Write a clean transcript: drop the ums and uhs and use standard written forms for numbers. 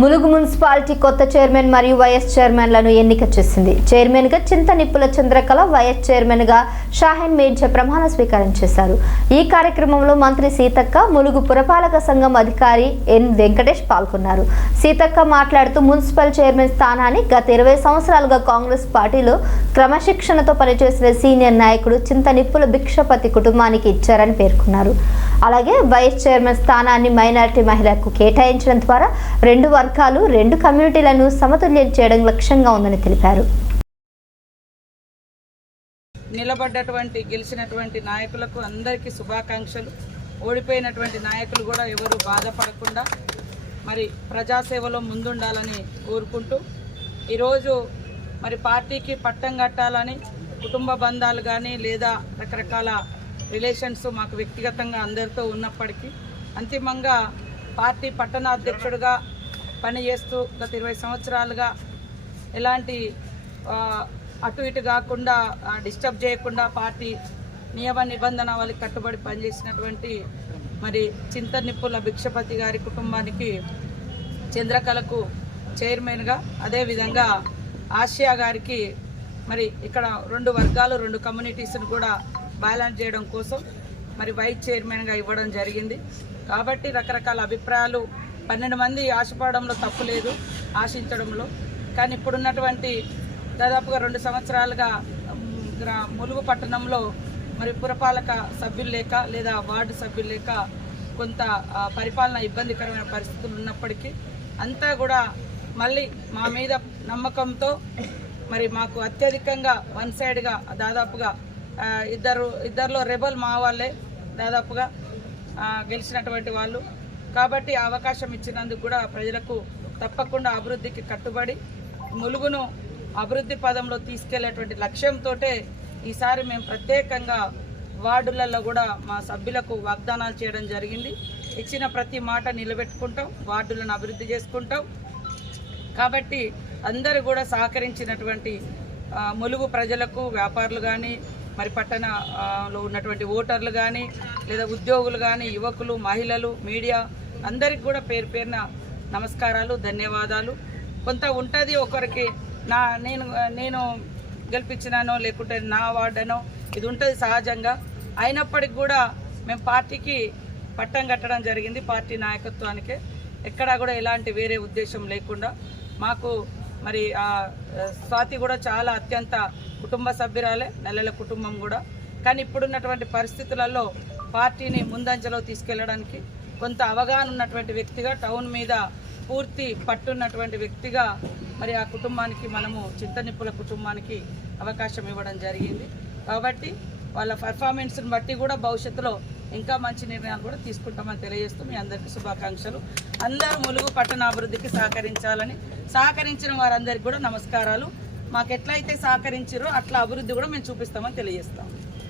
Mulugu municipality కొత్త chairman మరియు vice చైర్మన్లను ఎన్నిక చేసింది. చైర్మన్గా చింతనిప్పుల చంద్రకళ, వైస్ చైర్మన్గా షాహీన్ మీర్జా ప్రమాణ స్వీకారం చేశారు. ఈ కార్యక్రమంలో మంత్రి సీతక్క, ములుగు పురపాలక సంఘం అధికారి ఎన్ వెంకటేష్ పాల్గొన్నారు. సీతక్క మాట్లాడుతూ మున్సిపల్ చైర్మన్ స్థానాన్ని గత 20 సంవత్సరాలుగా కాంగ్రెస్ పార్టీలో క్రమశిక్షణతో పనిచేసిన సీనియర్ నాయకుడు చింతనిప్పుల భిక్షపతి కుటుంబానికి ఇచ్చారని పేర్కొన్నారు. అలాగే వైస్ చైర్మన్ స్థానాన్ని మైనారిటీ మహిళలకు కేటాయించడం ద్వారా 2 వర్గాలు 2 కమ్యూనిటీలను సమతుల్యం చేయడం లక్ష్యంగా ఉందని తెలిపారు. నిలబడ్డటువంటి గెలిచినటువంటి నాయకులకు అందరికీ శుభాకాంక్షలు. ఓడిపోయినటువంటి నాయకులు కూడా ఎవరు బాధపడకుండా మరి ప్రజాసేవలో ముందుండాలని కోరుకుంటూ ఈరోజు మరి పార్టీకి పట్టం కట్టాలని కుటుంబ బంధాలు కానీ లేదా రకరకాల రిలేషన్స్ మాకు వ్యక్తిగతంగా అందరితో ఉన్నప్పటికీ అంతిమంగా పార్టీ పట్టణాధ్యక్షుడిగా పనిచేస్తూ గత 20 సంవత్సరాలుగా ఎలాంటి అటు ఇటు కాకుండా డిస్టర్బ్ చేయకుండా పార్టీ నియమ నిబంధనలకు కట్టుబడి పనిచేసినటువంటి మరి చింతనిప్పుల భిక్షపతి గారి కుటుంబానికి చంద్రకళకు చైర్మన్గా, అదేవిధంగా ఆసియా గారికి మరి ఇక్కడ 2 వర్గాలు 2 కమ్యూనిటీస్ను కూడా బ్యాలెన్స్ చేయడం కోసం మరి వైస్ చైర్మన్గా ఇవ్వడం జరిగింది. కాబట్టి రకరకాల అభిప్రాయాలు 12 మంది ఆశపడంలో తప్పు లేదు, ఆశించడంలో. కానీ ఇప్పుడున్నటువంటి దాదాపుగా 2 సంవత్సరాలుగా ములుగు పట్టణంలో మరి పురపాలక సభ్యులు లేక లేదా వార్డు సభ్యులు లేక కొంత పరిపాలన ఇబ్బందికరమైన పరిస్థితులు ఉన్నప్పటికీ అంతా కూడా మళ్ళీ మా మీద నమ్మకంతో మరి మాకు అత్యధికంగా వన్ సైడ్గా దాదాపుగా ఇద్దరిలో రెబల్ మా వాళ్ళే దాదాపుగా గెలిచినటువంటి వాళ్ళు. కాబట్టి అవకాశం ఇచ్చినందుకు కూడా ప్రజలకు తప్పకుండా అభివృద్ధికి కట్టుబడి ములుగును అభివృద్ధి పదంలో తీసుకెళ్లేటువంటి లక్ష్యంతో ఈసారి మేము ప్రత్యేకంగా వార్డులలో కూడా మా సభ్యులకు వాగ్దానాలు చేయడం జరిగింది. ఇచ్చిన ప్రతి మాట నిలబెట్టుకుంటాం, వార్డులను అభివృద్ధి చేసుకుంటాం. కాబట్టి అందరూ కూడా సహకరించినటువంటి ములుగు ప్రజలకు, వ్యాపారులు కానీ మరి పట్టణంలో ఉన్నటువంటి ఓటర్లు కానీ లేదా ఉద్యోగులు కానీ, యువకులు, మహిళలు, మీడియా అందరికి కూడా పేరు పేరున నమస్కారాలు, ధన్యవాదాలు. కొంత ఉంటుంది ఒకరికి నేను గెలిపించినానో లేకుంటే నా వార్డనో ఇది ఉంటుంది సహజంగా. అయినప్పటికి కూడా మేము పార్టీకి పట్టం కట్టడం జరిగింది. పార్టీ నాయకత్వానికే ఎక్కడా కూడా ఎలాంటి వేరే ఉద్దేశం లేకుండా మాకు మరి స్వాతి కూడా చాలా అత్యంత కుటుంబ సభ్యురాలే, నెలల కుటుంబం కూడా. కానీ ఇప్పుడున్నటువంటి పరిస్థితులలో పార్టీని ముందంజలో తీసుకెళ్లడానికి కొంత అవగాహన ఉన్నటువంటి వ్యక్తిగా, టౌన్ మీద పూర్తి పట్టున్నటువంటి వ్యక్తిగా మరి ఆ కుటుంబానికి మనము చింతనిప్పుల కుటుంబానికి అవకాశం ఇవ్వడం జరిగింది. కాబట్టి వాళ్ళ పర్ఫార్మెన్స్ని బట్టి కూడా భవిష్యత్తులో ఇంకా మంచి నిర్ణయాలు కూడా తీసుకుంటామని తెలియజేస్తూ మీ అందరికీ శుభాకాంక్షలు. అందరూ ములుగు పట్టణాభివృద్ధికి సహకరించాలని, సహకరించిన వారందరికీ కూడా నమస్కారాలు. మాకు ఎట్లయితే సహకరించారో అట్లా అభివృద్ధి కూడా మేము చూపిస్తామని తెలియజేస్తాం.